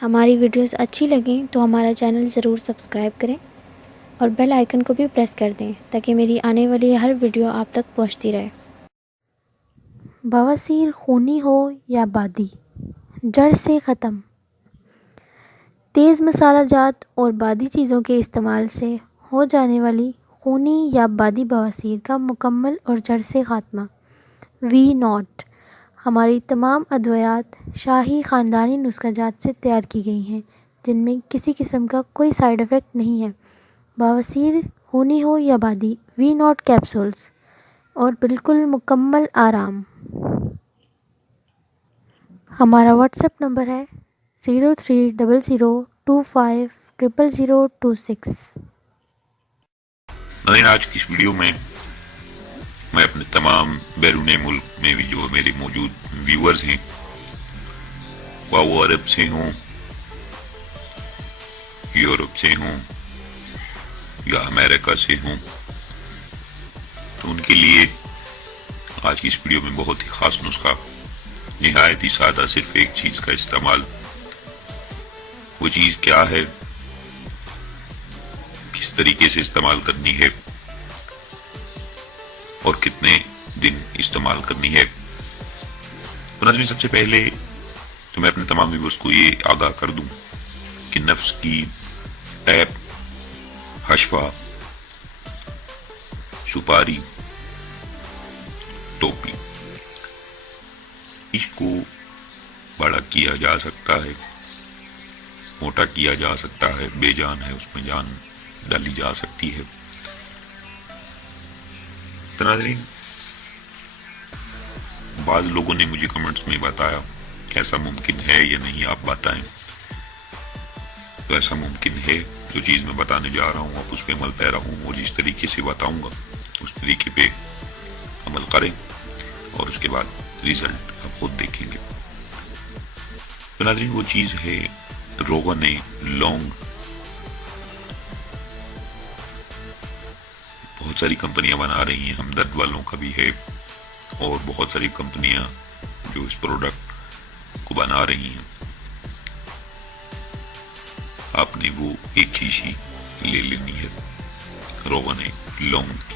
ہماری ویڈیوز اچھی لگیں تو ہمارا چینل ضرور سبسکرائب کریں اور بیل آئیکن کو بھی پریس کر دیں تاکہ میری آنے والی ہر ویڈیو آپ تک پہنچتی رہے۔ بواسیر خونی ہو یا بادی، جڑ سے ختم۔ تیز مسالہ جات اور بادی چیزوں کے استعمال سے ہو جانے والی خونی یا بادی بواسیر کا مکمل اور جڑ سے خاتمہ۔ وی ناٹ ہماری تمام ادویات شاہی خاندانی نسخہ جات سے تیار کی گئی ہیں جن میں کسی قسم کا کوئی سائیڈ ایفیکٹ نہیں ہے۔ بواسیر خونی ہو یا بادی، وی ناٹ کیپسولز اور بالکل مکمل آرام۔ ہمارا واٹس ایپ نمبر ہے 030025000026۔ ناظرین، آج کی اس ویڈیو میں اپنے تمام بیرون ملک میں بھی جو میرے موجود ویورز ہیں، وہ عرب سے ہوں، یورپ سے ہوں یا امریکہ سے ہوں، تو ان کے لیے آج کی اس ویڈیو میں بہت ہی خاص نسخہ، نہایت ہی سادہ، صرف ایک چیز کا استعمال۔ وہ چیز کیا ہے، کس طریقے سے استعمال کرنی ہے اور کتنے دن استعمال کرنی ہے۔ ناظرین، سب سے پہلے تو میں اپنے تمام ویورز کو یہ آگاہ کر دوں کہ نفس کی ٹیپ، حشفہ، سپاری، ٹوپی، اس کو بڑا کیا جا سکتا ہے، موٹا کیا جا سکتا ہے، بے جان ہے، اس میں جان ڈالی جا سکتی ہے۔ تو ناظرین، بعض لوگوں نے مجھے کمنٹس میں بتایا کہ ایسا ممکن ہے یا نہیں، آپ بتائیں۔ تو ایسا ممکن ہے، جو چیز میں بتانے جا رہا ہوں آپ اس پہ عمل پیرا ہوں، اور جس طریقے سے بتاؤں گا اس طریقے پہ عمل کریں، اور اس کے بعد ریزلٹ آپ خود دیکھیں گے۔ تو ناظرین، وہ چیز ہے روغن لونگ۔ بہت ساری کمپنیاں بنا رہی ہیں، ہمدرد والوں کا بھی ہے، اور بہت ساری کمپنیاں جو اس پروڈکٹ کو بنا رہی ہیں۔ آپ نے وہ ایک شیشی لے لینی ہے روغن لونگ کی۔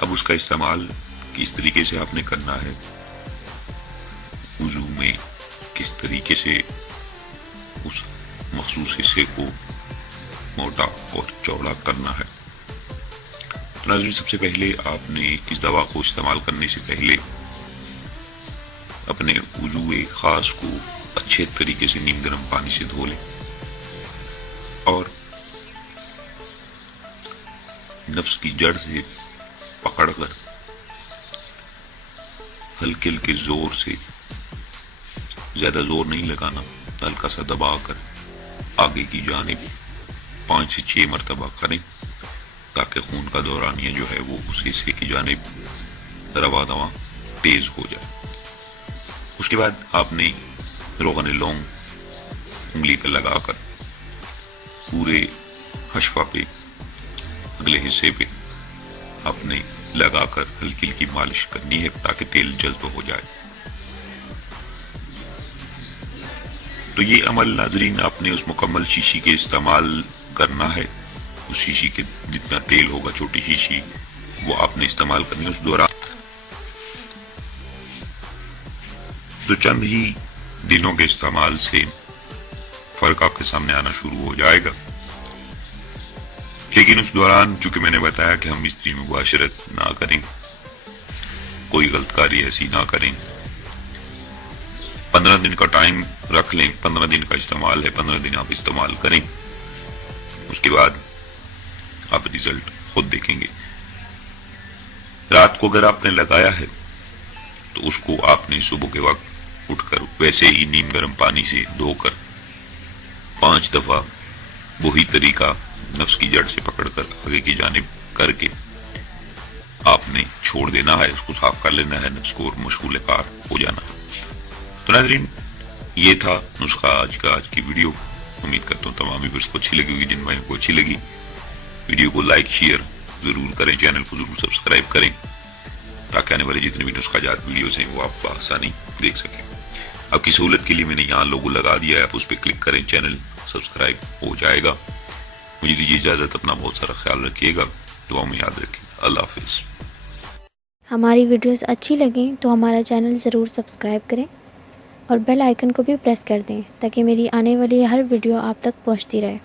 اب اس کا استعمال کس طریقے سے آپ نے کرنا ہے، وضو میں کس طریقے سے اس مخصوص حصے کو موٹا اور چوڑا کرنا ہے۔ تو ناظرین، سب سے پہلے آپ نے اس دوا کو استعمال کرنے سے پہلے اپنے وضو خاص کو اچھے طریقے سے نیم گرم پانی سے دھو لیں، اور نفس کی جڑ سے پکڑ کر ہلکے ہلکے زور سے، زیادہ زور نہیں لگانا، ہلکا سا دبا کر آگے کی جانب 5 سے 6 مرتبہ کریں، تاکہ خون کا دورانیہ جو ہے وہ اس حصے کی جانب رواں دواں تیز ہو جائے۔ اس کے بعد آپ نے روغن لونگ انگلی پہ لگا کر پورے حشفہ پہ، اگلے حصے پہ آپ نے لگا کر ہلکی ہلکی مالش کرنی ہے تاکہ تیل جذب ہو جائے۔ تو یہ عمل ناظرین آپ نے اس مکمل شیشی کے استعمال کرنا ہے، اس شیشی کے جتنا تیل ہوگا، چھوٹی شیشی، وہ آپ نے استعمال کرنی ہے اس دوران۔ تو چند ہی دنوں کے استعمال سے فرق آپ کے سامنے آنا شروع ہو جائے گا، لیکن اس دوران چونکہ میں نے بتایا کہ ہم استری مباشرت نہ کریں، کوئی غلط کاری ایسی نہ کریں۔ 15 دن کا ٹائم رکھ لیں، 15 دن کا استعمال ہے، 15 دن آپ استعمال کریں، اس کے بعد آپ ریزلٹ خود دیکھیں گے۔ رات کو اگر آپ نے لگایا ہے تو اس کو آپ نے صبح کے وقت اٹھ کر ویسے ہی نیم گرم پانی سے دھو کر 5 دفعہ وہی طریقہ نفس کی جڑ سے پکڑ کر آگے کی جانب کر کے آپ نے چھوڑ دینا ہے، اس کو صاف کر لینا ہے، نفس کو، اور مشغول کار ہو جانا ہے۔ تو ناظرین، یہ تھا نسخہ آج کی ویڈیو۔ امید کرتا ہوں تمام ویورز کو اچھی لگی ہوگی، جن بھائیوں کو اچھی لگی ویڈیو کو لائک شیئر ضرور کریں، چینل کو ضرور سبسکرائب کریں تاکہ آنے والے جتنے بھی نسخہ جات ویڈیوز ہیں وہ آپ بآسانی دیکھ سکیں۔ آپ کی سہولت کے لیے میں نے یہاں لوگو لگا دیا ہے, آپ اس پہ کلک کریں, چینل سبسکرائب ہو جائے گا. مجھے دیجیے اجازت, اپنا بہت سارا خیال رکھیے گا, دعاؤں میں یاد رکھیں. اللہ حافظ. ہماری ویڈیوز اچھی لگیں تو ہمارا چینل ضرور سبسکرائب کریں اور بیل آئیکن کو بھی پریس کر دیں تاکہ میری آنے والی ہر ویڈیو آپ تک پہنچتی رہے.